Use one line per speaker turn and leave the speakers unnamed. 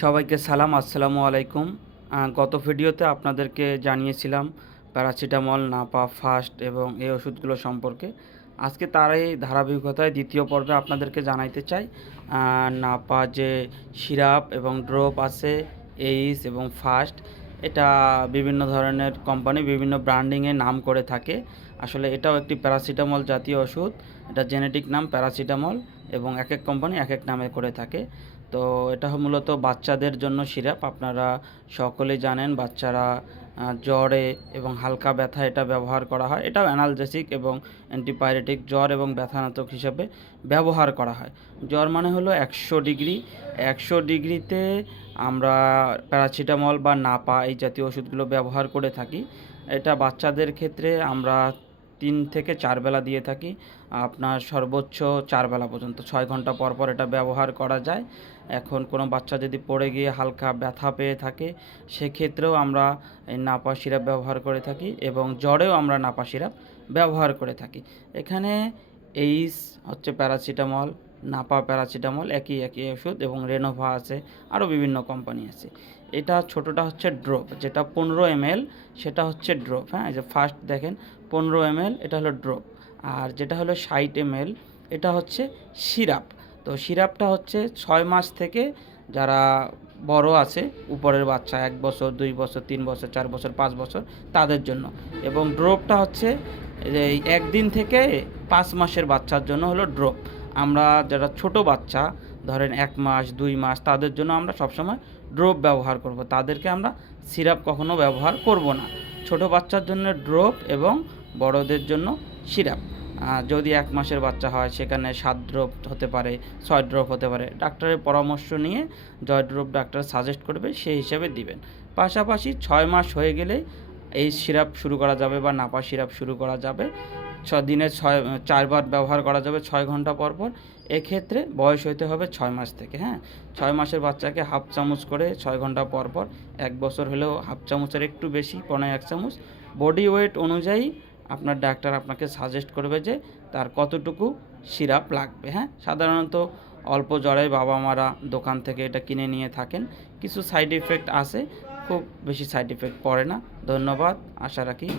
সবাইকে সালাম, আসসালামু আলাইকুম। গত ভিডিওতে আপনাদেরকে জানিয়েছিলাম প্যারাসিটামল, নাপা, ফাস্ট এবং এই ওষুধগুলো সম্পর্কে। আজকে তারই ধারাবাহিকতায় দ্বিতীয় পর্বে আপনাদেরকে জানাইতে চাই। নাপা যে সিরাপ এবং ড্রপ আছে এইস এবং ফাস্ট, এটা বিভিন্ন ধরনের কোম্পানি বিভিন্ন ব্র্যান্ডিংয়ে নাম করে থাকে। আসলে এটাও একটি প্যারাসিটামল জাতীয় ওষুধ। এটা জেনেটিক নাম প্যারাসিটামল এবং এক এক কোম্পানি এক এক নামে করে থাকে। তো এটা মূলত বাচ্চাদের জন্য সিরাপ। আপনারা সকলেই জানেন বাচ্চারা জ্বরে এবং হালকা ব্যথা এটা ব্যবহার করা হয়। এটাও অ্যানালজেসিক এবং অ্যান্টিপাইরেটিক জ্বর এবং ব্যথানাশক হিসাবে ব্যবহার করা হয়। জ্বর মানে হলো একশো ডিগ্রি। একশো ডিগ্রিতে আমরা প্যারাসিটামল বা নাপা এই জাতীয় ওষুধগুলো ব্যবহার করে থাকি। এটা বাচ্চাদের ক্ষেত্রে আমরা তিন থেকে চার বেলা দিয়ে থাকি। আপনার সর্বোচ্চ চার বেলা পর্যন্ত, ছয় ঘণ্টা পর পর এটা ব্যবহার করা যায়। এখন কোনো বাচ্চা যদি পড়ে গিয়ে হালকা ব্যথা পেয়ে থাকে, সেক্ষেত্রেও আমরা নাপা সিরাপ ব্যবহার করে থাকি এবং জ্বরেও আমরা নাপা সিরাপ ব্যবহার করে থাকি। এখানে এইস হচ্ছে প্যারাসিটামল নাপা, প্যারাসিটামল, একই একই ওষুধ এবং রেনোভা আছে, আরও বিভিন্ন কোম্পানি আছে। এটা ছোটোটা হচ্ছে ড্রপ, যেটা পনেরো এমএল, সেটা হচ্ছে ড্রপ। হ্যাঁ যে ফার্স্ট দেখেন, পনেরো এমএল, এটা হলো ড্রপ। আর যেটা হলো ষাট এমএল, এটা হচ্ছে সিরাপ। তো সিরাপটা হচ্ছে ছয় মাস থেকে যারা বড় আছে, উপরের বাচ্চা এক বছর, দুই বছর, তিন বছর, চার বছর, পাঁচ বছর, তাদের জন্য। এবং ড্রপটা হচ্ছে একদিন থেকে পাঁচ মাসের বাচ্চার জন্য হলো ড্রপ। আমরা যারা ছোট বাচ্চা, ধরেন এক মাস, দুই মাস, তাদের জন্য আমরা সবসময় ড্রপ ব্যবহার করব। তাদেরকে আমরা সিরাপ কখনো ব্যবহার করব না। ছোট বাচ্চার জন্য ড্রপ এবং বড়দের জন্য সিরাপ যদি এক মাসের বাচ্চা হয়, সেখানে সাত ড্রপ হতে পারে, ছয় ড্রপ হতে পারে। ডাক্তারের পরামর্শ নিয়ে জয় ড্রপ ডাক্তার সাজেস্ট করবে, সেই হিসেবে দিবেন। পাশাপাশি ছয় মাস হয়ে গেলে এই সিরাপ শুরু করা যাবে বা নাপা সিরাপ শুরু করা যাবে। ছ দিনে ছয়, চারবার ব্যবহার করা যাবে, ছয় ঘণ্টা পর পর। এক্ষেত্রে বয়স হইতে হবে ছয় মাস থেকে হ্যাঁ? ছয় মাসের বাচ্চাকে হাফ চামচ করে ছয় ঘণ্টা পর পর, এক বছর হলেও হাফ চামচের একটু বেশি পনেরো এক চামচ। বডি ওয়েট অনুযায়ী আপনার ডাক্তার আপনাকে সাজেস্ট করবে যে তার কতটুকু সিরাপ লাগবে হ্যাঁ? সাধারণত অল্প জ্বরে বাবা মারা দোকান থেকে এটা কিনে নিয়ে থাকেন। কিছু সাইড ইফেক্ট আছে, খুব বেশি সাইড ইফেক্ট পড়ে না। ধন্যবাদ, আশা রাখি